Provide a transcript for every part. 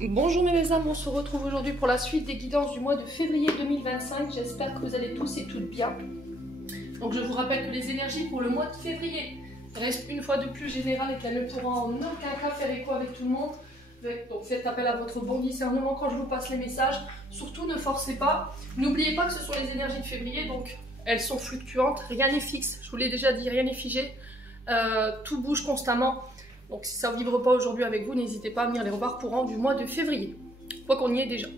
Bonjour mes âmes, on se retrouve aujourd'hui pour la suite des guidances du mois de février 2025. J'espère que vous allez tous et toutes bien. Donc je vous rappelle que les énergies pour le mois de février restent une fois de plus générales et qu'elles ne pourront en aucun cas faire écho avec tout le monde. Donc faites appel à votre bon discernement quand je vous passe les messages. Surtout ne forcez pas. N'oubliez pas que ce sont les énergies de février, donc elles sont fluctuantes, rien n'est fixe. Je vous l'ai déjà dit, rien n'est figé. Tout bouge constamment. Donc si ça ne vibre pas aujourd'hui avec vous, n'hésitez pas à venir les revoir courant du mois de février. Quoi qu'on y est déjà.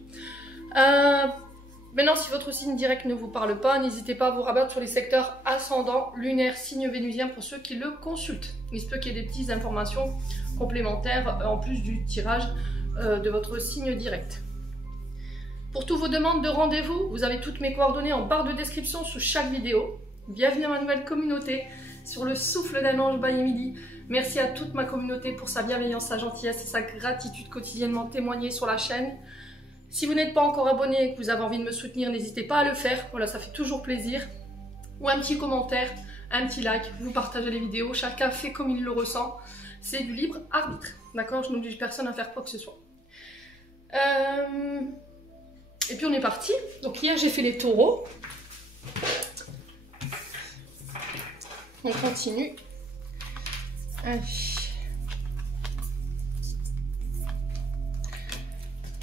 Maintenant, si votre signe direct ne vous parle pas, n'hésitez pas à vous rabattre sur les secteurs ascendant, lunaire, signe vénusien pour ceux qui le consultent. Il se peut qu'il y ait des petites informations complémentaires en plus du tirage de votre signe direct. Pour toutes vos demandes de rendez-vous, vous avez toutes mes coordonnées en barre de description sous chaque vidéo. Bienvenue à ma nouvelle communauté sur le souffle d'un ange by Emily. Merci à toute ma communauté pour sa bienveillance, sa gentillesse et sa gratitude quotidiennement témoignée sur la chaîne. Si vous n'êtes pas encore abonné et que vous avez envie de me soutenir, n'hésitez pas à le faire. Voilà, ça fait toujours plaisir. Ou un petit commentaire, un petit like, vous partagez les vidéos. Chacun fait comme il le ressent. C'est du libre arbitre. D'accord? Je n'oblige personne à faire quoi que ce soit. Et puis on est parti. Donc hier j'ai fait les taureaux. On continue. Allez.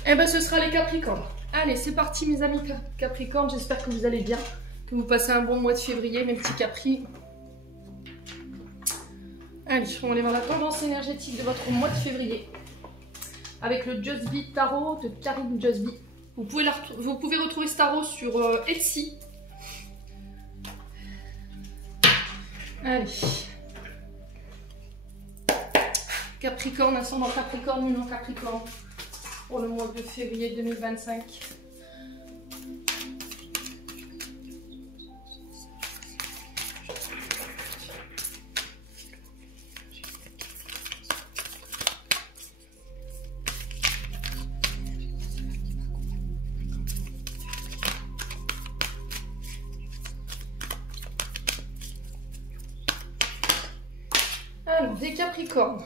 Et ben ce sera les Capricornes. Allez, c'est parti mes amis Capricornes. J'espère que vous allez bien, que vous passez un bon mois de février, mes petits Capri. Allez, on va aller voir la tendance énergétique de votre mois de février avec le Just Be Tarot de Karine Just Be. Vous pouvez retrouver ce tarot sur Etsy. Allez. Capricorne, ascendant Capricorne, lune en Capricorne pour le mois de février 2025. Alors, des Capricornes.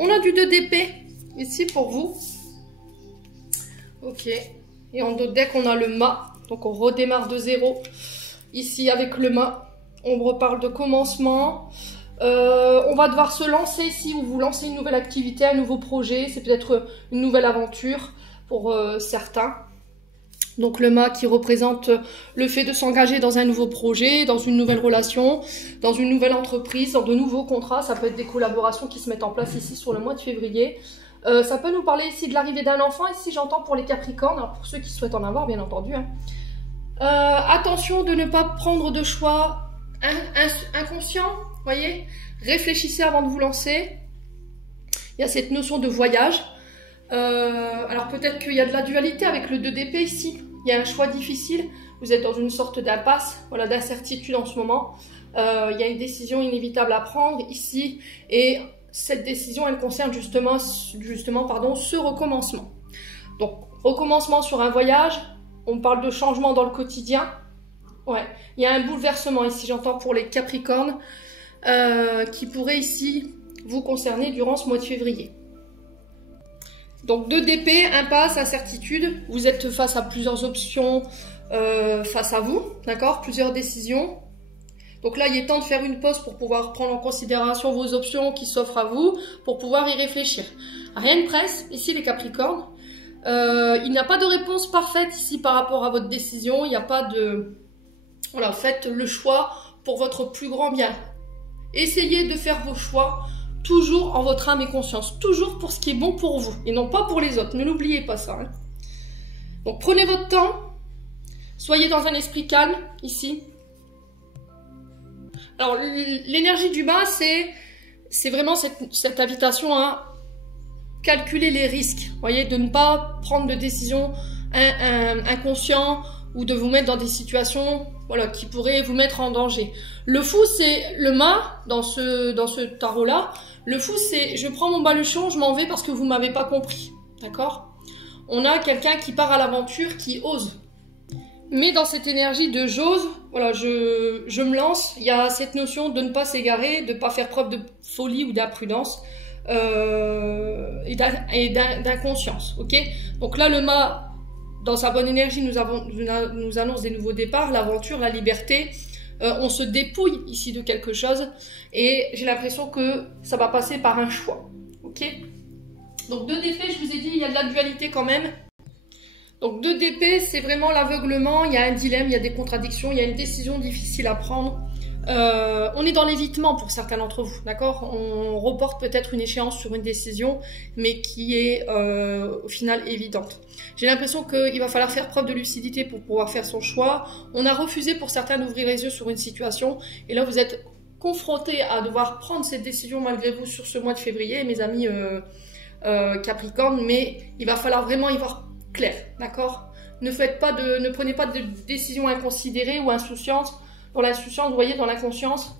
On a du 2 d'épée ici pour vous. Ok. Et en dos de deck, on a le mât. Donc on redémarre de zéro. Ici avec le mât, on reparle de commencement. On va devoir se lancer ici ou vous lancer une nouvelle activité, un nouveau projet. C'est peut-être une nouvelle aventure pour certains. Donc le mât qui représente le fait de s'engager dans un nouveau projet, dans une nouvelle relation, dans une nouvelle entreprise, dans de nouveaux contrats. Ça peut être des collaborations qui se mettent en place ici sur le mois de février. Ça peut nous parler ici de l'arrivée d'un enfant. Ici j'entends pour les Capricornes, alors pour ceux qui souhaitent en avoir bien entendu. Hein. Attention de ne pas prendre de choix inconscients, voyez. Réfléchissez avant de vous lancer. Il y a cette notion de voyage. Alors peut-être qu'il y a de la dualité avec le 2 d'épée ici. Il y a un choix difficile. Vous êtes dans une sorte d'impasse, voilà, d'incertitude en ce moment. Il y a une décision inévitable à prendre ici. Et cette décision, elle concerne justement ce recommencement. Donc, recommencement sur un voyage. On parle de changement dans le quotidien. Ouais, il y a un bouleversement ici, j'entends, pour les Capricornes, qui pourrait ici vous concerner durant ce mois de février. Donc 2 d'épée, impasse, incertitude. Vous êtes face à plusieurs options face à vous, d'accord? Plusieurs décisions. Donc là, il est temps de faire une pause pour pouvoir prendre en considération vos options qui s'offrent à vous, pour pouvoir y réfléchir. Rien ne presse, ici les Capricornes. Il n'y a pas de réponse parfaite ici par rapport à votre décision. Il n'y a pas de... Voilà, faites le choix pour votre plus grand bien. Essayez de faire vos choix toujours en votre âme et conscience, toujours pour ce qui est bon pour vous et non pas pour les autres. Ne l'oubliez pas ça. Hein. Donc prenez votre temps, soyez dans un esprit calme ici. Alors l'énergie du bas, c'est vraiment cette invitation à calculer les risques, voyez, de ne pas prendre de décisions inconscientes ou de vous mettre dans des situations, voilà, qui pourraient vous mettre en danger. Le fou, c'est le mât dans ce tarot-là. Le fou, c'est je prends mon baluchon, je m'en vais parce que vous m'avez pas compris, d'accord? On a quelqu'un qui part à l'aventure, qui ose. Mais dans cette énergie de j'ose, voilà, je me lance. Il y a cette notion de ne pas s'égarer, de ne pas faire preuve de folie ou d'imprudence. et d'inconscience. Ok, donc là, le mât, dans sa bonne énergie, nous annonce des nouveaux départs, l'aventure, la liberté. On se dépouille ici de quelque chose et j'ai l'impression que ça va passer par un choix. Ok, donc 2 d'épée, je vous ai dit, il y a de la dualité quand même. Donc 2 d'épée, c'est vraiment l'aveuglement, il y a un dilemme, il y a des contradictions, il y a une décision difficile à prendre. On est dans l'évitement pour certains d'entre vous, d'accord? On reporte peut-être une échéance sur une décision, mais qui est au final évidente. J'ai l'impression qu'il va falloir faire preuve de lucidité pour pouvoir faire son choix. On a refusé pour certains d'ouvrir les yeux sur une situation, et là vous êtes confrontés à devoir prendre cette décision malgré vous sur ce mois de février, mes amis Capricorne, mais il va falloir vraiment y voir clair, d'accord? Ne prenez pas de décision inconsidérée ou insouciante. Dans l'insouciance, vous voyez, dans l'inconscience,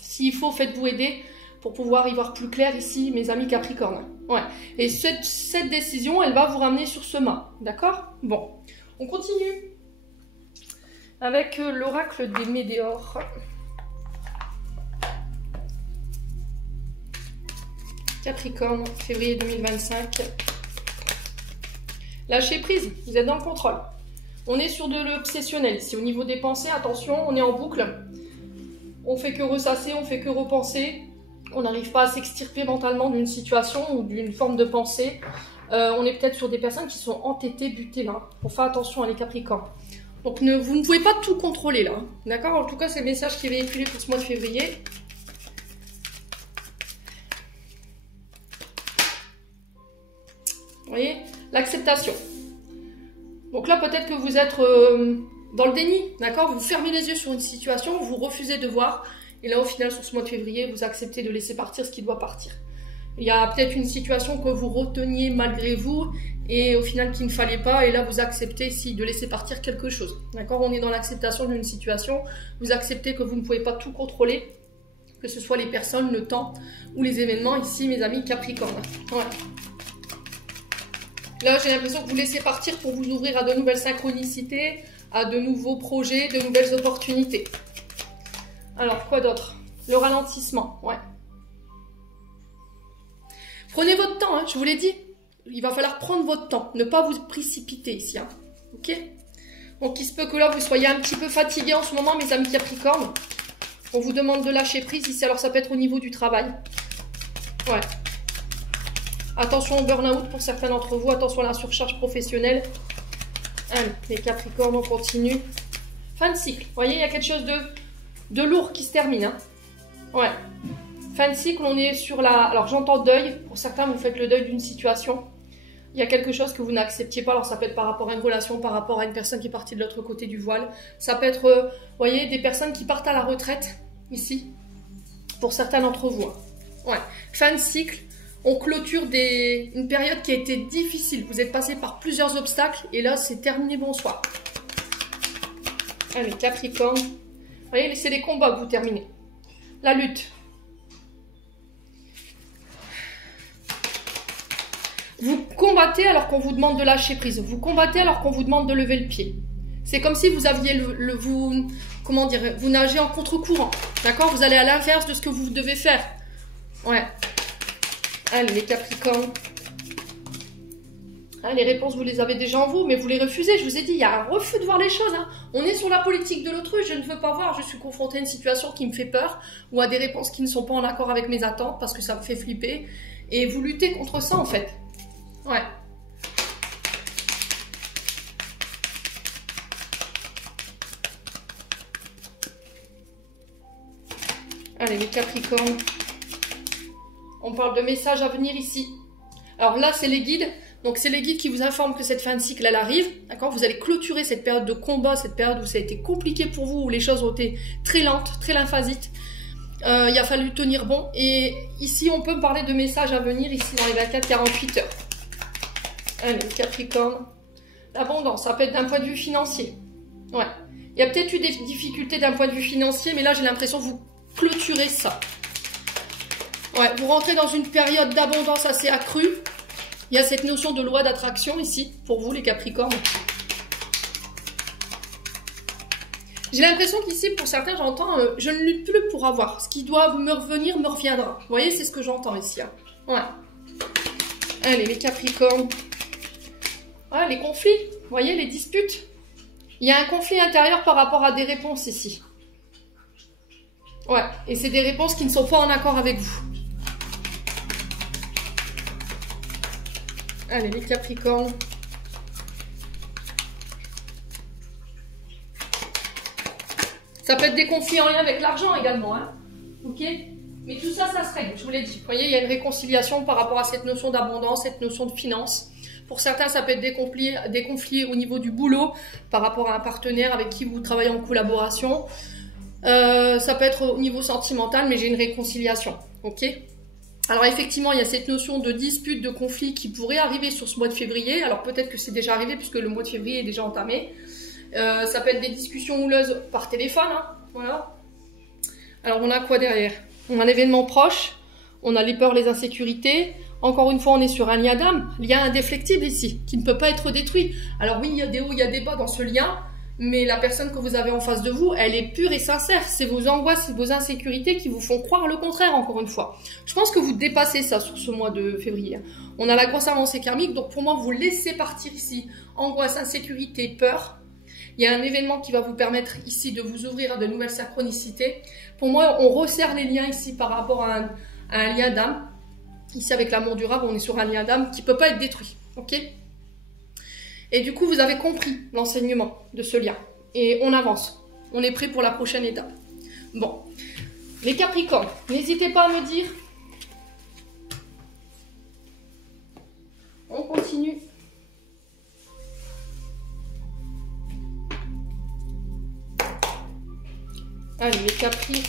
s'il faut, faites-vous aider pour pouvoir y voir plus clair ici, mes amis Capricorne. Ouais. Et cette décision, elle va vous ramener sur ce mât, d'accord? Bon, on continue avec l'oracle des Médéors. Capricorne, février 2025. Lâchez prise, vous êtes dans le contrôle. On est sur de l'obsessionnel. Si au niveau des pensées, attention, on est en boucle. On fait que ressasser, on fait que repenser. On n'arrive pas à s'extirper mentalement d'une situation ou d'une forme de pensée. On est peut-être sur des personnes qui sont entêtées, butées là. On fait attention à les Capricornes. Donc vous ne pouvez pas tout contrôler là. D'accord? En tout cas, c'est le message qui est véhiculé pour ce mois de février. Vous voyez? L'acceptation. Donc là, peut-être que vous êtes dans le déni, d'accord? Vous fermez les yeux sur une situation, vous refusez de voir. Et là, au final, sur ce mois de février, vous acceptez de laisser partir ce qui doit partir. Il y a peut-être une situation que vous reteniez malgré vous et au final qu'il ne fallait pas. Et là, vous acceptez ici de laisser partir quelque chose. D'accord? On est dans l'acceptation d'une situation. Vous acceptez que vous ne pouvez pas tout contrôler, que ce soit les personnes, le temps ou les événements. Ici, mes amis Capricorne. Ouais. Là, j'ai l'impression que vous laissez partir pour vous ouvrir à de nouvelles synchronicités, à de nouveaux projets, de nouvelles opportunités. Alors, quoi d'autre? Le ralentissement, ouais. Prenez votre temps, hein, je vous l'ai dit. Il va falloir prendre votre temps, ne pas vous précipiter ici. Hein. Ok? Donc, il se peut que là, vous soyez un petit peu fatigué en ce moment, mes amis Capricorne. On vous demande de lâcher prise ici, alors ça peut être au niveau du travail. Ouais. Attention au burn-out pour certains d'entre vous. Attention à la surcharge professionnelle. Allez, les Capricornes, on continue. Fin de cycle. Vous voyez, il y a quelque chose de lourd qui se termine. Hein. Ouais. Fin de cycle, on est sur la... Alors, j'entends deuil. Pour certains, vous faites le deuil d'une situation. Il y a quelque chose que vous n'acceptiez pas. Alors, ça peut être par rapport à une relation, par rapport à une personne qui est partie de l'autre côté du voile. Ça peut être, vous voyez, des personnes qui partent à la retraite, ici. Pour certains d'entre vous. Hein. Ouais. Fin de cycle. On clôture une période qui a été difficile. Vous êtes passé par plusieurs obstacles et là, c'est terminé, bonsoir. Allez, Capricorne. Vous voyez, c'est les combats que vous terminez. La lutte. Vous combattez alors qu'on vous demande de lâcher prise. Vous combattez alors qu'on vous demande de lever le pied. C'est comme si vous aviez comment dire, vous nagez en contre-courant. D'accord? Vous allez à l'inverse de ce que vous devez faire. Ouais. Allez, les Capricornes. Hein, les réponses, vous les avez déjà en vous, mais vous les refusez. Je vous ai dit, il y a un refus de voir les choses. Hein. On est sur la politique de l'autruche. Je ne veux pas voir. Je suis confrontée à une situation qui me fait peur ou à des réponses qui ne sont pas en accord avec mes attentes parce que ça me fait flipper. Et vous luttez contre ça, en fait. Ouais. Allez, les Capricornes. On parle de messages à venir ici. Alors là, c'est les guides. Donc, c'est les guides qui vous informent que cette fin de cycle, elle arrive. D'accord? Vous allez clôturer cette période de combat, cette période où ça a été compliqué pour vous, où les choses ont été très lentes, très lymphasites. Il a fallu tenir bon. Et ici, on peut parler de messages à venir ici dans les 24-48 heures. Allez, Capricorne. L'abondance, ça peut être d'un point de vue financier. Ouais. Il y a peut-être eu des difficultés d'un point de vue financier, mais là, j'ai l'impression que vous clôturez ça. Ouais, vous rentrez dans une période d'abondance assez accrue. Il y a cette notion de loi d'attraction ici, pour vous les Capricornes. J'ai l'impression qu'ici, pour certains, j'entends je ne lutte plus pour avoir. Ce qui doit me revenir me reviendra. Vous voyez, c'est ce que j'entends ici. Hein. Ouais. Allez, les Capricornes. Ah, les conflits. Vous voyez, les disputes. Il y a un conflit intérieur par rapport à des réponses ici. Ouais, et c'est des réponses qui ne sont pas en accord avec vous. Allez, les Capricornes. Ça peut être des conflits en lien avec l'argent également, hein. Ok? Mais tout ça, ça se règle, je vous l'ai dit. Vous voyez, il y a une réconciliation par rapport à cette notion d'abondance, cette notion de finance. Pour certains, ça peut être des conflits au niveau du boulot, par rapport à un partenaire avec qui vous travaillez en collaboration. Ça peut être au niveau sentimental, mais j'ai une réconciliation, ok? Alors effectivement, il y a cette notion de dispute, de conflit qui pourrait arriver sur ce mois de février. Alors peut-être que c'est déjà arrivé puisque le mois de février est déjà entamé. Ça peut être des discussions houleuses par téléphone, hein, voilà. Alors on a quoi derrière? On a un événement proche, on a les peurs, les insécurités. Encore une fois, on est sur un lien d'âme, lien indéflectible ici, qui ne peut pas être détruit. Alors oui, il y a des hauts, il y a des bas dans ce lien, mais la personne que vous avez en face de vous, elle est pure et sincère. C'est vos angoisses, c'est vos insécurités qui vous font croire le contraire, encore une fois. Je pense que vous dépassez ça sur ce mois de février. On a la grosse avancée karmique, donc pour moi, vous laissez partir ici angoisse, insécurité, peur. Il y a un événement qui va vous permettre ici de vous ouvrir à de nouvelles synchronicités. Pour moi, on resserre les liens ici par rapport à un lien d'âme. Ici, avec l'amour durable, on est sur un lien d'âme qui ne peut pas être détruit. Ok? Et du coup, vous avez compris l'enseignement de ce lien. Et on avance. On est prêt pour la prochaine étape. Bon. Les Capricornes, n'hésitez pas à me dire. On continue. Allez, les Capri.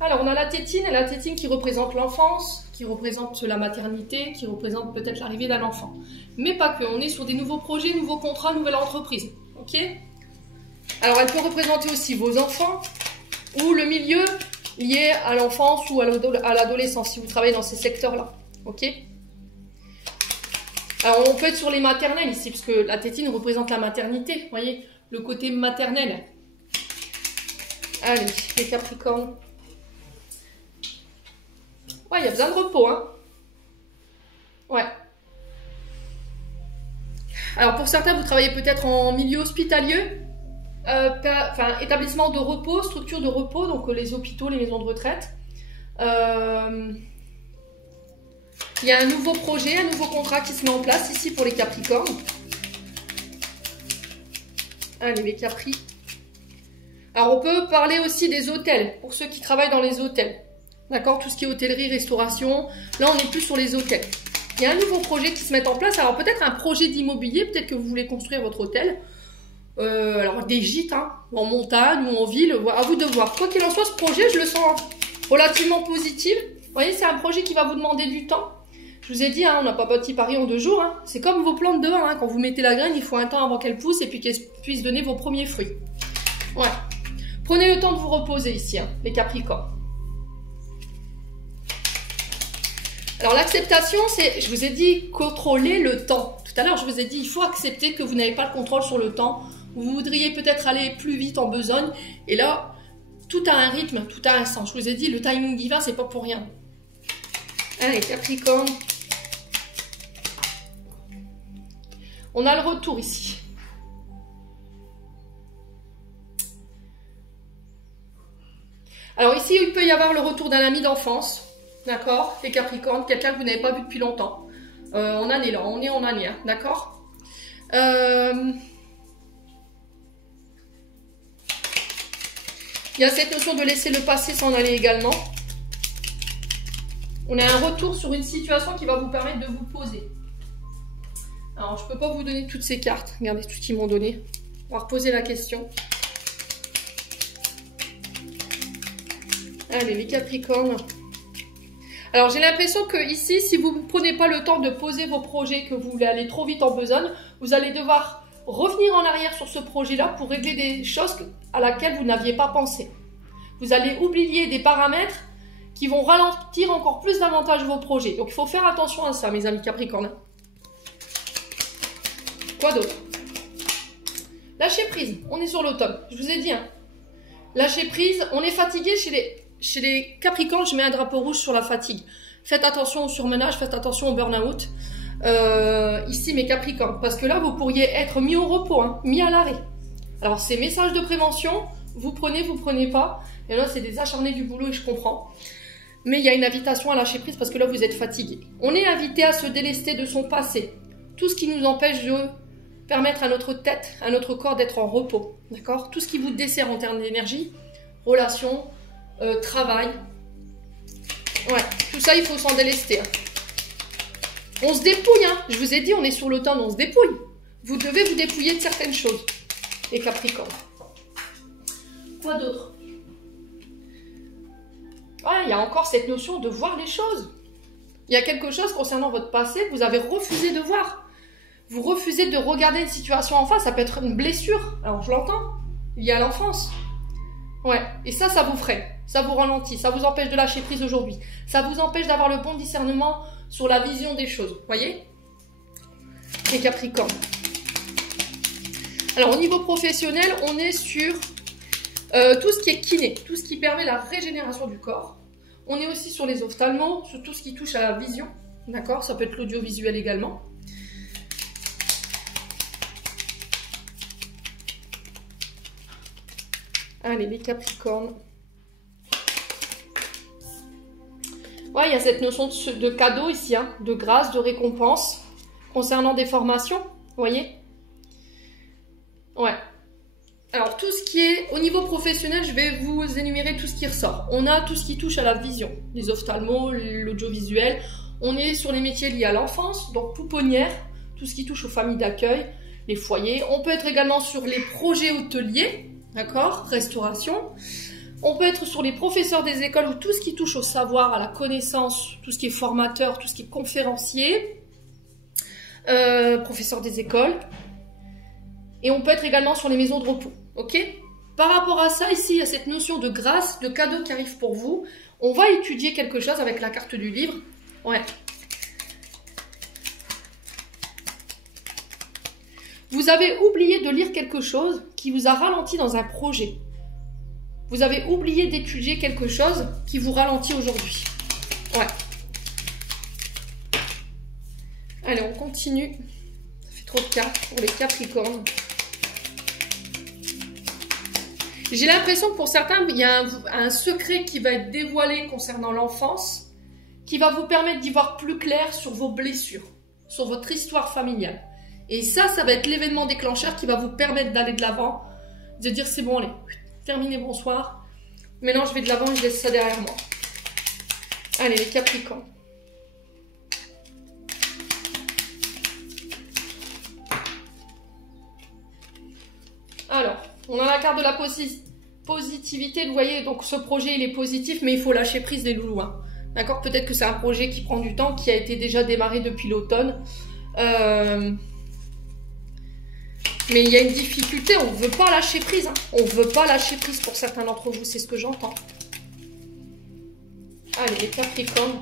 Alors, on a la tétine qui représente l'enfance, qui représente la maternité, qui représente peut-être l'arrivée d'un enfant. Mais pas que, on est sur des nouveaux projets, nouveaux contrats, nouvelle entreprise. Ok? Alors, elle peut représenter aussi vos enfants ou le milieu lié à l'enfance ou à l'adolescence, si vous travaillez dans ces secteurs-là. Ok? Alors, on peut être sur les maternelles ici, parce que la tétine représente la maternité, vous voyez? Le côté maternel. Allez, les Capricornes. Ouais, il y a besoin de repos, hein. Ouais. Alors, pour certains, vous travaillez peut-être en milieu hospitalier, établissement de repos, structure de repos, donc les hôpitaux, les maisons de retraite. Il y a un nouveau projet, un nouveau contrat qui se met en place ici pour les Capricornes. Allez, les Capri. Alors, on peut parler aussi des hôtels, pour ceux qui travaillent dans les hôtels. D'accord? Tout ce qui est hôtellerie, restauration. Là, on n'est plus sur les hôtels. Il y a un nouveau projet qui se met en place. Alors, peut-être un projet d'immobilier. Peut-être que vous voulez construire votre hôtel. Alors, des gîtes, hein, en montagne ou en ville. À vous de voir. Quoi qu'il en soit, ce projet, je le sens relativement positif. Vous voyez, c'est un projet qui va vous demander du temps. Je vous ai dit, hein, on n'a pas bâti Paris en 2 jours. Hein. C'est comme vos plantes dehors. Hein. Quand vous mettez la graine, il faut un temps avant qu'elle pousse et puis qu'elle puisse donner vos premiers fruits. Ouais. Prenez le temps de vous reposer ici, hein, les Capricornes. Alors l'acceptation, c'est, je vous ai dit, contrôler le temps. Tout à l'heure, je vous ai dit, il faut accepter que vous n'avez pas le contrôle sur le temps. Vous voudriez peut-être aller plus vite en besogne. Et là, tout a un rythme, tout a un sens. Je vous ai dit, le timing divin, c'est pas pour rien. Allez, Capricorne. On a le retour ici. Alors ici, il peut y avoir le retour d'un ami d'enfance. D'accord? Les Capricornes, quelqu'un que vous n'avez pas vu depuis longtemps. En année là, on est en année, hein, d'accord? Il y a cette notion de laisser le passé s'en aller également. On a un retour sur une situation qui va vous permettre de vous poser. Alors, je ne peux pas vous donner toutes ces cartes. Regardez tout ce qu'ils m'ont donné. On va reposer la question. Allez, les Capricornes. Alors, j'ai l'impression que ici, si vous ne prenez pas le temps de poser vos projets, que vous voulez aller trop vite en besogne, vous allez devoir revenir en arrière sur ce projet-là pour régler des choses à laquelle vous n'aviez pas pensé. Vous allez oublier des paramètres qui vont ralentir encore plus davantage vos projets. Donc, il faut faire attention à ça, mes amis Capricornes. Quoi d'autre? Lâcher prise. On est sur l'automne. Je vous ai dit, hein. Lâcher prise. On est fatigué chez les... chez les Capricornes, je mets un drapeau rouge sur la fatigue. Faites attention au surmenage, faites attention au burn-out. Ici, mes Capricornes, parce que là, vous pourriez être mis au repos, hein, mis à l'arrêt. Alors, ces messages de prévention, vous prenez pas. Et là, c'est des acharnés du boulot et je comprends. Mais il y a une invitation à lâcher prise parce que là, vous êtes fatigué. On est invité à se délester de son passé. Tout ce qui nous empêche de permettre à notre tête, à notre corps d'être en repos. D'accord? Tout ce qui vous dessert en termes d'énergie, relations, travail. Ouais, tout ça, il faut s'en délester. Hein. On se dépouille, hein. Je vous ai dit, on est sur l'automne, on se dépouille. Vous devez vous dépouiller de certaines choses. Les Capricornes. Quoi d'autre? Ouais, il y a encore cette notion de voir les choses. Il y a quelque chose concernant votre passé que vous avez refusé de voir. Vous refusez de regarder une situation en face. Ça peut être une blessure. Alors, je l'entends. Il y a l'enfance. Ouais. Et ça vous freine. Ça vous ralentit. Ça vous empêche de lâcher prise aujourd'hui. Ça vous empêche d'avoir le bon discernement sur la vision des choses. Voyez? Les Capricornes. Alors, au niveau professionnel, on est sur tout ce qui est kiné. Tout ce qui permet la régénération du corps. On est aussi sur les ophtalmos, sur tout ce qui touche à la vision. D'accord? Ça peut être l'audiovisuel également. Allez, les Capricornes. Ouais, il y a cette notion de cadeau ici, hein, de grâce, de récompense, concernant des formations, vous voyez? Ouais. Alors, tout ce qui est au niveau professionnel, je vais vous énumérer tout ce qui ressort. On a tout ce qui touche à la vision, les ophtalmos, l'audiovisuel. On est sur les métiers liés à l'enfance, donc pouponnière, tout ce qui touche aux familles d'accueil, les foyers. On peut être également sur les projets hôteliers, d'accord, restauration. On peut être sur les professeurs des écoles ou tout ce qui touche au savoir, à la connaissance, tout ce qui est formateur, tout ce qui est conférencier, professeur des écoles. Et on peut être également sur les maisons de repos, ok? Par rapport à ça, ici, il y a cette notion de grâce, de cadeau qui arrive pour vous. On va étudier quelque chose avec la carte du livre. Ouais. Vous avez oublié de lire quelque chose qui vous a ralenti dans un projet. Vous avez oublié d'étudier quelque chose qui vous ralentit aujourd'hui. Ouais. Allez, on continue. Ça fait trop de cartes pour les Capricornes. J'ai l'impression que pour certains, il y a un secret qui va être dévoilé concernant l'enfance, qui va vous permettre d'y voir plus clair sur vos blessures, sur votre histoire familiale. Et ça va être l'événement déclencheur qui va vous permettre d'aller de l'avant, de dire c'est bon, allez, terminé, bonsoir. Maintenant, je vais de l'avant et je laisse ça derrière moi. Allez, les Capricornes. Alors, on a la carte de la positivité. Vous voyez, donc ce projet, il est positif, mais il faut lâcher prise des loulous. Hein. D'accord? Peut-être que c'est un projet qui prend du temps, qui a été déjà démarré depuis l'automne. Mais il y a une difficulté, on ne veut pas lâcher prise. Hein. On ne veut pas lâcher prise pour certains d'entre vous, c'est ce que j'entends. Allez, les Capricornes.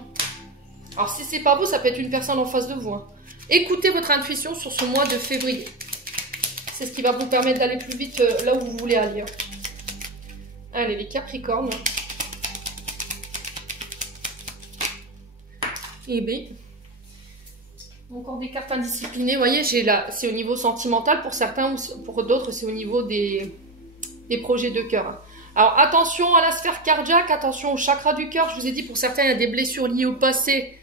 Alors, si c'est pas vous, ça peut être une personne en face de vous. Hein. Écoutez votre intuition sur ce mois de février. C'est ce qui va vous permettre d'aller plus vite là où vous voulez aller. Hein. Allez, les Capricornes. Et bien, encore des cartes indisciplinées. Vous voyez, j'ai là, c'est au niveau sentimental pour certains ou pour d'autres, c'est au niveau des projets de cœur. Hein. Alors, attention à la sphère cardiaque, attention au chakra du cœur. Je vous ai dit, pour certains, il y a des blessures liées au passé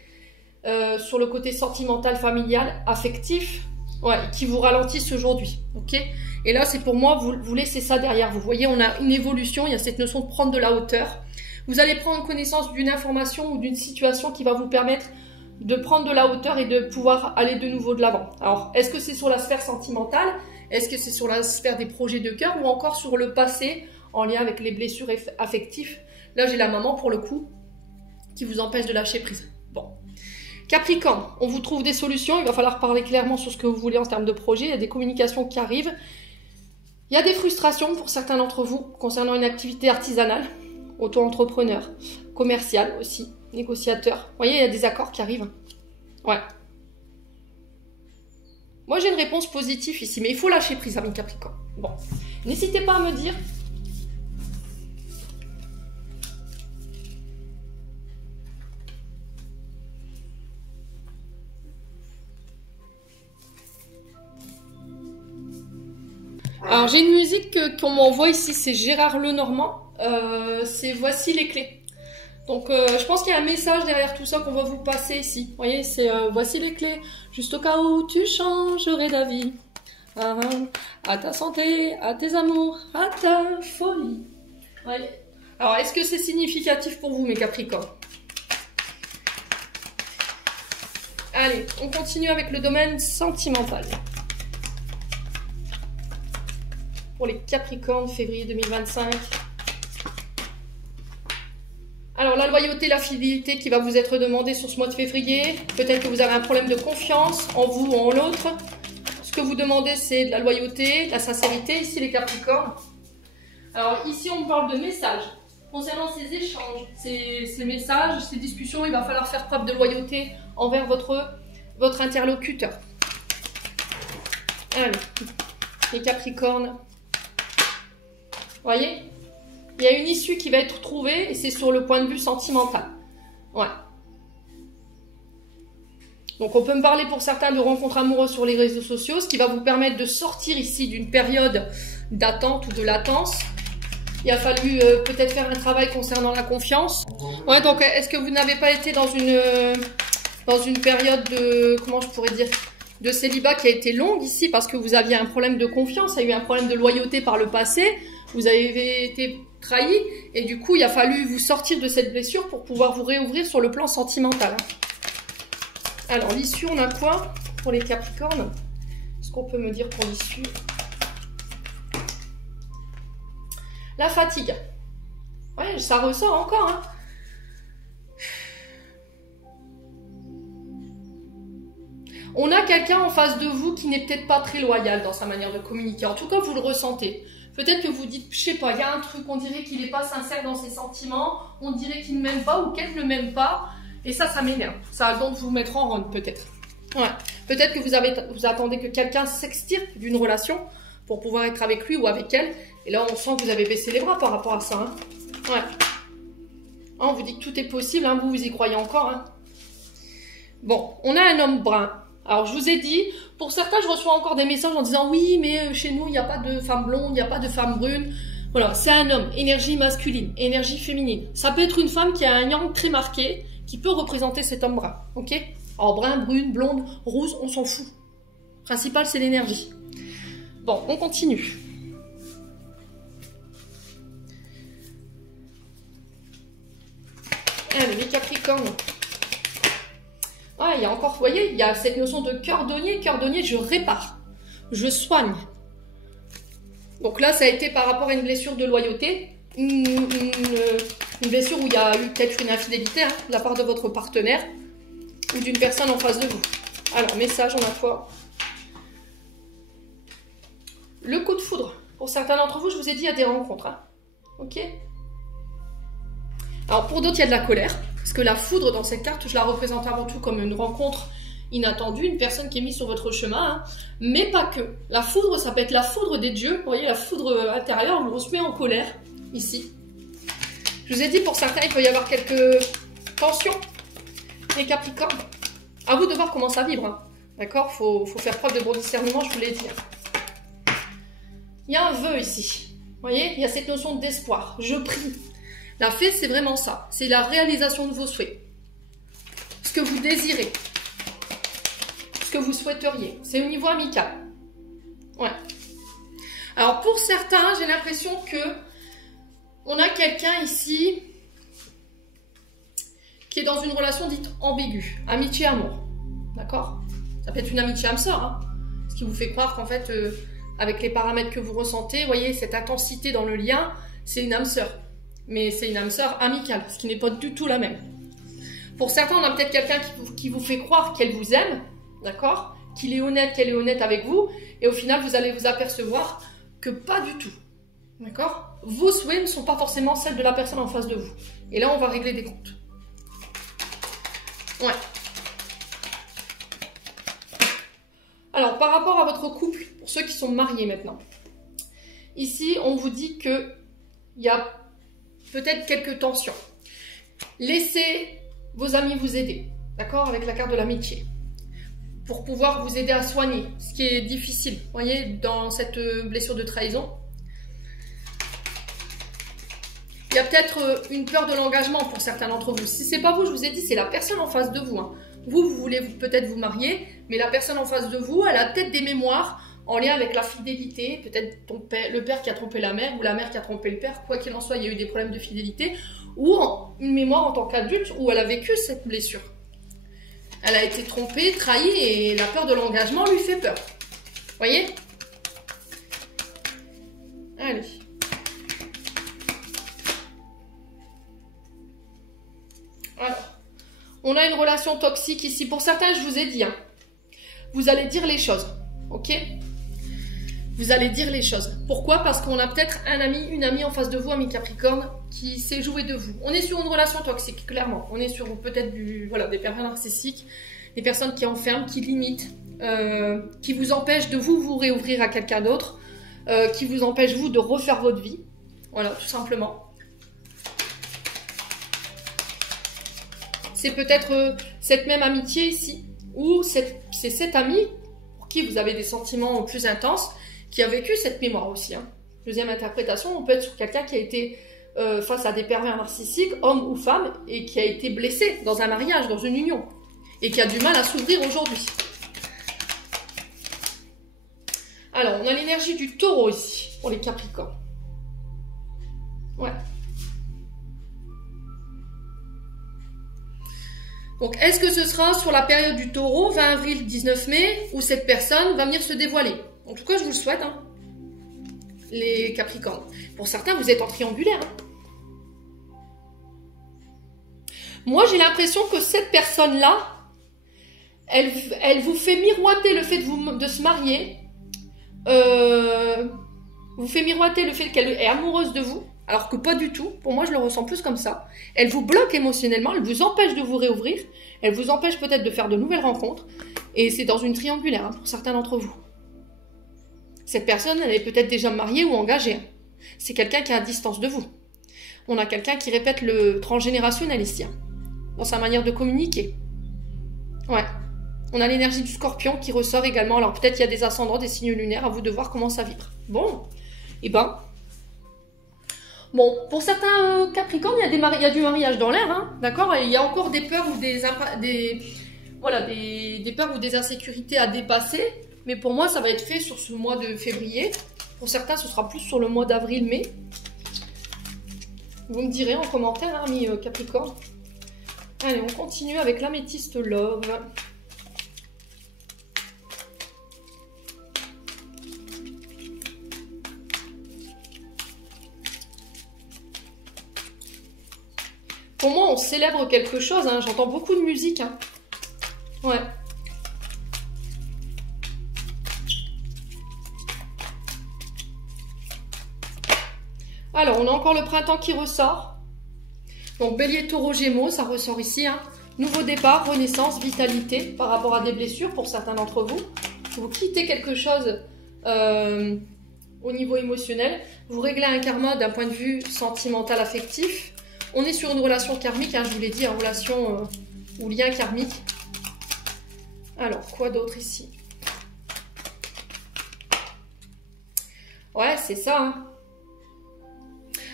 sur le côté sentimental, familial, affectif. Ouais, qui vous ralentissent aujourd'hui, ok? Et là, c'est pour moi, vous laissez ça derrière vous. Vous voyez, on a une évolution, il y a cette notion de prendre de la hauteur. Vous allez prendre connaissance d'une information ou d'une situation qui va vous permettre de prendre de la hauteur et de pouvoir aller de nouveau de l'avant. Alors, est-ce que c'est sur la sphère sentimentale? Est-ce que c'est sur la sphère des projets de cœur ou encore sur le passé en lien avec les blessures affectives? Là, j'ai la maman, pour le coup, qui vous empêche de lâcher prise. Bon. Capricorne, on vous trouve des solutions, il va falloir parler clairement sur ce que vous voulez en termes de projet, il y a des communications qui arrivent. Il y a des frustrations pour certains d'entre vous concernant une activité artisanale, auto-entrepreneur, commercial aussi, négociateur. Vous voyez, il y a des accords qui arrivent. Ouais. Moi, j'ai une réponse positive ici, mais il faut lâcher prise, amis Capricorne. Bon, n'hésitez pas à me dire Alors j'ai une musique qu'on m'envoie ici, c'est Gérard Lenormand. C'est Voici les clés. Donc je pense qu'il y a un message derrière tout ça qu'on va vous passer ici. Vous voyez, c'est Voici les clés, juste au cas où tu changerais d'avis. À ta santé, à tes amours, à ta folie. Ouais. Alors est-ce que c'est significatif pour vous mes Capricornes? Allez, on continue avec le domaine sentimental. Pour les Capricornes, février 2025. Alors la loyauté, la fidélité qui va vous être demandée sur ce mois de février. Peut-être que vous avez un problème de confiance en vous ou en l'autre. Ce que vous demandez, c'est de la loyauté, de la sincérité, ici les Capricornes. Alors ici, on parle de messages. Concernant ces échanges, ces messages, ces discussions, il va falloir faire preuve de loyauté envers votre interlocuteur. Allez, les Capricornes. Vous voyez, il y a une issue qui va être trouvée et c'est sur le point de vue sentimental. Ouais. Donc on peut me parler pour certains de rencontres amoureuses sur les réseaux sociaux, ce qui va vous permettre de sortir ici d'une période d'attente ou de latence. Il a fallu peut-être faire un travail concernant la confiance. Ouais, donc est-ce que vous n'avez pas été dans une période de, comment je pourrais dire, de célibat qui a été longue ici parce que vous aviez un problème de confiance, il y a eu un problème de loyauté par le passé, vous avez été trahi et du coup il a fallu vous sortir de cette blessure pour pouvoir vous réouvrir sur le plan sentimental. Alors l'issue, on a quoi pour les Capricornes? Est-ce qu'on peut me dire pour l'issue? La fatigue. Ouais, ça ressort encore. Hein. On a quelqu'un en face de vous qui n'est peut-être pas très loyal dans sa manière de communiquer. En tout cas, vous le ressentez. Peut-être que vous dites, je sais pas, il y a un truc, on dirait qu'il n'est pas sincère dans ses sentiments, on dirait qu'il ne m'aime pas ou qu'elle ne m'aime pas. Et ça m'énerve. Ça va donc vous mettre en ronde, peut-être. Ouais. Peut-être que vous attendez que quelqu'un s'extirpe d'une relation pour pouvoir être avec lui ou avec elle. Et là, on sent que vous avez baissé les bras par rapport à ça. Hein. Ouais. On vous dit que tout est possible, hein. Vous y croyez encore. Hein. Bon, on a un homme brun. Alors, je vous ai dit, pour certains, je reçois encore des messages en disant « Oui, mais chez nous, il n'y a pas de femme blonde, il n'y a pas de femme brune. » Voilà, c'est un homme, énergie masculine, énergie féminine. Ça peut être une femme qui a un yang très marqué, qui peut représenter cet homme brun. Ok? Alors, brun, brune, blonde, rouge, on s'en fout. Le principal, c'est l'énergie. Bon, on continue. Allez, les Capricornes. Ah, il y a encore, vous voyez, il y a cette notion de cordonnier. Cordonnier, je répare, je soigne. Donc là, ça a été par rapport à une blessure de loyauté, une blessure où il y a eu peut-être une infidélité hein, de la part de votre partenaire ou d'une personne en face de vous. Alors, message, on a quoi? Le coup de foudre. Pour certains d'entre vous, je vous ai dit, il y a des rencontres. Hein. Ok? Alors, pour d'autres, il y a de la colère. Parce que la foudre, dans cette carte, je la représente avant tout comme une rencontre inattendue, une personne qui est mise sur votre chemin. Hein. Mais pas que. La foudre, ça peut être la foudre des dieux. Vous voyez, la foudre intérieure, on se met en colère, ici. Je vous ai dit, pour certains, il peut y avoir quelques tensions. Les Capricornes. À vous de voir comment ça vibre. Hein. D'accord? Faut faire preuve de bon discernement, je vous l'ai dit. Il y a un vœu ici. Vous voyez, il y a cette notion d'espoir. Je prie. La fée, c'est vraiment ça. C'est la réalisation de vos souhaits. Ce que vous désirez. Ce que vous souhaiteriez. C'est au niveau amical. Ouais. Alors, pour certains, j'ai l'impression que on a quelqu'un ici qui est dans une relation dite ambiguë. Amitié-amour. D'accord? Ça peut être une amitié âme-sœur. Hein, ce qui vous fait croire qu'en fait, avec les paramètres que vous ressentez, vous voyez, cette intensité dans le lien, c'est une âme-sœur. Mais c'est une âme sœur amicale, ce qui n'est pas du tout la même. Pour certains, on a peut-être quelqu'un qui vous fait croire qu'elle vous aime, d'accord? Qu'il est honnête, qu'elle est honnête avec vous, et au final, vous allez vous apercevoir que pas du tout, d'accord? Vos souhaits ne sont pas forcément celles de la personne en face de vous. Et là, on va régler des comptes. Ouais. Alors, par rapport à votre couple, pour ceux qui sont mariés maintenant, ici, on vous dit que il y a peut-être quelques tensions. Laissez vos amis vous aider, d'accord, avec la carte de l'amitié. pour pouvoir vous aider à soigner, ce qui est difficile, vous voyez, dans cette blessure de trahison. Il y a peut-être une peur de l'engagement pour certains d'entre vous. Si c'est pas vous, je vous ai dit, c'est la personne en face de vous. Hein. Vous voulez peut-être vous marier, mais la personne en face de vous, elle a peut-être des mémoires en lien avec la fidélité, peut-être le père qui a trompé la mère ou la mère qui a trompé le père, quoi qu'il en soit, il y a eu des problèmes de fidélité, ou une mémoire en tant qu'adulte où elle a vécu cette blessure. Elle a été trompée, trahie et la peur de l'engagement lui fait peur. Vous voyez? Allez. Alors, on a une relation toxique ici. Pour certains, je vous ai dit, hein, vous allez dire les choses, ok? Vous allez dire les choses. Pourquoi? Parce qu'on a peut-être un ami, une amie en face de vous, ami Capricorne, qui s'est joué de vous. On est sur une relation toxique, clairement. On est sur peut-être des pervers narcissiques, des personnes qui enferment, qui limitent, qui vous empêchent de vous réouvrir à quelqu'un d'autre, qui vous empêchent, vous, de refaire votre vie. Voilà, tout simplement. C'est peut-être cette même amitié ici, ou c'est cet ami pour qui vous avez des sentiments plus intenses, qui a vécu cette mémoire aussi. Hein. Deuxième interprétation, on peut être sur quelqu'un qui a été face à des pervers narcissiques, homme ou femme, et qui a été blessé dans un mariage, dans une union, et qui a du mal à s'ouvrir aujourd'hui. Alors, on a l'énergie du taureau ici, pour les Capricornes. Ouais. Donc, est-ce que ce sera sur la période du taureau, 20 avril, 19 mai, où cette personne va venir se dévoiler? En tout cas, je vous le souhaite, hein, les Capricornes. Pour certains, vous êtes en triangulaire. Hein. Moi, j'ai l'impression que cette personne-là, elle vous fait miroiter le fait de se marier. Vous fait miroiter le fait qu'elle est amoureuse de vous, alors que pas du tout. Pour moi, je le ressens plus comme ça. Elle vous bloque émotionnellement, elle vous empêche de vous réouvrir, elle vous empêche peut-être de faire de nouvelles rencontres. Et c'est dans une triangulaire, hein, pour certains d'entre vous. Cette personne, elle est peut-être déjà mariée ou engagée. C'est quelqu'un qui est à distance de vous. On a quelqu'un qui répète le transgénérationnel ici, hein, dans sa manière de communiquer. Ouais. On a l'énergie du scorpion qui ressort également. Alors peut-être il y a des ascendants, des signes lunaires, à vous de voir comment ça vibre. Bon, et ben... Bon, pour certains Capricornes, il y a du mariage dans l'air, hein, d'accord? Il y a encore des peurs ou des peurs ou des insécurités à dépasser. Mais pour moi, ça va être fait sur ce mois de février. Pour certains, ce sera plus sur le mois d'avril-mai. Vous me direz en commentaire, hein, amis Capricorne. Allez, on continue avec l'améthyste love. Pour moi, on célèbre quelque chose. Hein. J'entends beaucoup de musique. Hein. Ouais. Alors, on a encore le printemps qui ressort. Donc, bélier, taureau, gémeaux, ça ressort ici. Hein. Nouveau départ, renaissance, vitalité par rapport à des blessures pour certains d'entre vous. Vous quittez quelque chose au niveau émotionnel. Vous réglez un karma d'un point de vue sentimental, affectif. On est sur une relation karmique, hein, je vous l'ai dit, une relation ou lien karmique. Alors, quoi d'autre ici? Ouais, c'est ça. Hein.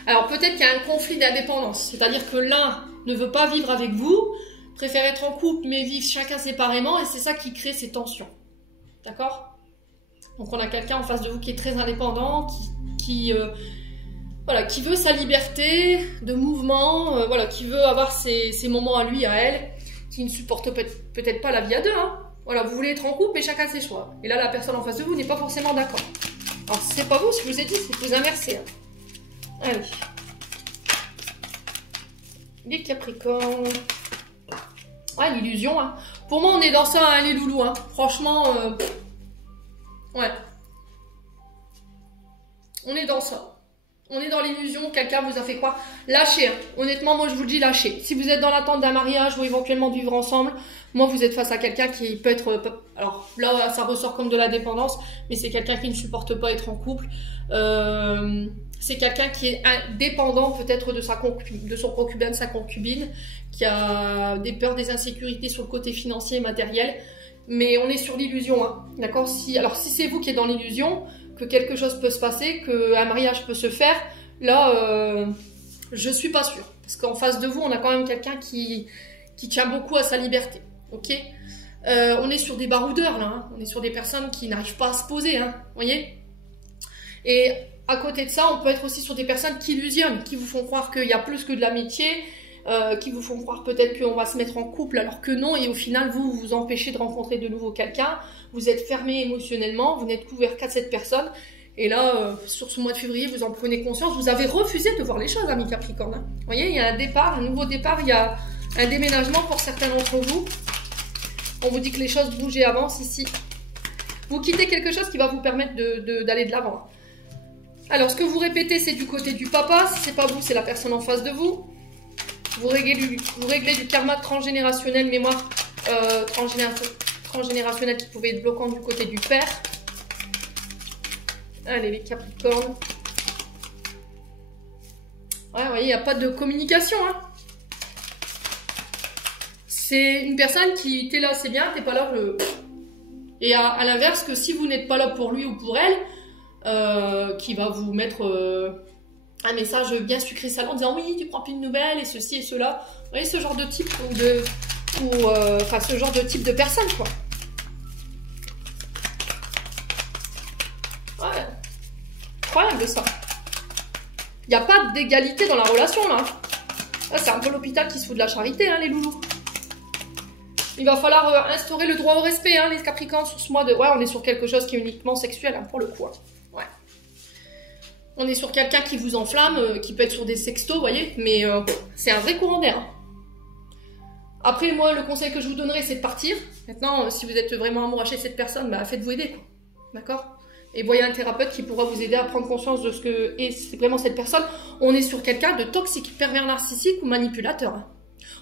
Alors, peut-être qu'il y a un conflit d'indépendance. C'est-à-dire que l'un ne veut pas vivre avec vous, préfère être en couple, mais vivre chacun séparément, et c'est ça qui crée ces tensions. D'accord? Donc, on a quelqu'un en face de vous qui est très indépendant, qui veut sa liberté de mouvement, qui veut avoir ses moments à lui, à elle, qui ne supporte peut-être pas la vie à deux. Hein. Voilà, vous voulez être en couple, mais chacun ses choix. Et là, la personne en face de vous n'est pas forcément d'accord. Alors, si c'est pas vous, ce que je vous ai dit, c'est que vous inversez. Hein. Allez. Les Capricornes. Ah, l'illusion. Hein. Pour moi, on est dans ça, hein, les loulous. Hein. Franchement, ouais. On est dans ça. On est dans l'illusion, quelqu'un vous a fait croire. Lâchez, hein. Honnêtement, moi je vous le dis, lâchez. Si vous êtes dans l'attente d'un mariage ou éventuellement de vivre ensemble, moi vous êtes face à quelqu'un qui peut être... Alors là, ça ressort comme de la dépendance, mais c'est quelqu'un qui ne supporte pas être en couple. C'est quelqu'un qui est dépendant peut-être de son concubin, de sa concubine, qui a des peurs, des insécurités sur le côté financier et matériel. mais on est sur l'illusion, hein, d'accord? Alors si c'est vous qui êtes dans l'illusion, que quelque chose peut se passer, qu'un mariage peut se faire, là, je suis pas sûre. Parce qu'en face de vous, on a quand même quelqu'un qui tient beaucoup à sa liberté, ok? On est sur des baroudeurs, là, hein. On est sur des personnes qui n'arrivent pas à se poser, hein, vous voyez? Et à côté de ça, on peut être aussi sur des personnes qui illusionnent, qui vous font croire qu'il y a plus que de l'amitié, qui vous font croire peut-être qu'on va se mettre en couple alors que non, et au final vous vous empêchez de rencontrer de nouveau quelqu'un, vous êtes fermé émotionnellement, vous n'êtes couvert qu'à cette personne, et là sur ce mois de février vous en prenez conscience, vous avez refusé de voir les choses, amis Capricorne, hein. Vous voyez, il y a un départ, un nouveau départ, il y a un déménagement pour certains d'entre vous, on vous dit que les choses bougent et avancent ici, vous quittez quelque chose qui va vous permettre d'aller de l'avant. Alors ce que vous répétez c'est du côté du papa, si c'est pas vous c'est la personne en face de vous. Vous réglez du karma transgénérationnel, mémoire transgénérationnelle qui pouvait être bloquant du côté du père. Allez, les Capricornes. Ouais, vous voyez, il n'y a pas de communication, hein. C'est une personne qui, t'es là, c'est bien, t'es pas là, Et à l'inverse, que si vous n'êtes pas là pour lui ou pour elle, qui va vous mettre... un message bien sucré salé en disant oui tu prends plus de nouvelles et ceci et cela, vous voyez ce genre de type enfin ce genre de type de personne quoi. Ouais, incroyable ça. Il n'y a pas d'égalité dans la relation là. Là c'est un peu l'hôpital qui se fout de la charité hein, les loulous. Il va falloir instaurer le droit au respect hein, les Capricornes sur ce mois de... Ouais, on est sur quelque chose qui est uniquement sexuel hein, pour le coup. Hein. Ouais. On est sur quelqu'un qui vous enflamme, qui peut être sur des sextos, vous voyez, mais c'est un vrai courant d'air. Hein. Après, moi, le conseil que je vous donnerai, c'est de partir. Maintenant, si vous êtes vraiment amouraché de cette personne, bah, faites-vous aider, quoi. D'accord? Et voyez un thérapeute qui pourra vous aider à prendre conscience de ce que est vraiment cette personne. On est sur quelqu'un de toxique, pervers narcissique ou manipulateur. Hein.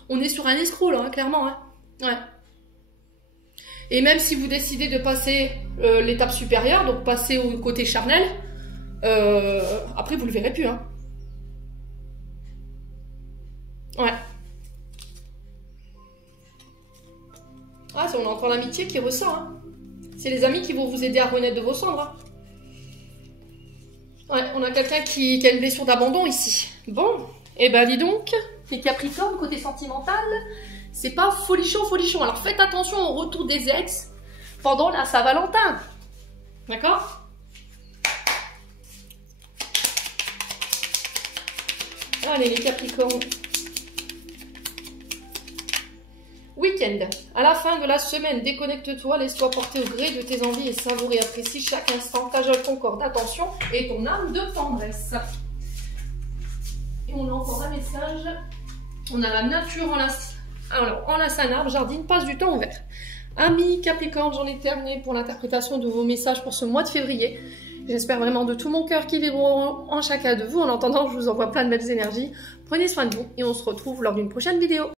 On est sur un escroc, là, hein, clairement. Hein. Ouais. Et même si vous décidez de passer l'étape supérieure, donc passer au côté charnel, après vous le verrez plus hein. Ouais. Ah, on a encore l'amitié qui ressort hein. C'est les amis qui vont vous aider à renaître de vos cendres hein. Ouais, on a quelqu'un qui a une blessure d'abandon ici. Bon, et ben dis donc les Capricornes côté sentimental, c'est pas folichon. Alors faites attention au retour des ex pendant la Saint-Valentin. D'accord? Allez les Capricornes. Week-end. À la fin de la semaine, déconnecte-toi, laisse-toi porter au gré de tes envies et savoure et apprécie chaque instant. T'ajoutes ton corps d'attention et ton âme de tendresse. Et on a encore un message. On a la nature enlace un arbre, jardine, passe du temps au vert. Amis Capricorne, j'en ai terminé pour l'interprétation de vos messages pour ce mois de février. J'espère vraiment de tout mon cœur qu'ils vivront en chacun de vous. En attendant, je vous envoie plein de belles énergies. Prenez soin de vous et on se retrouve lors d'une prochaine vidéo.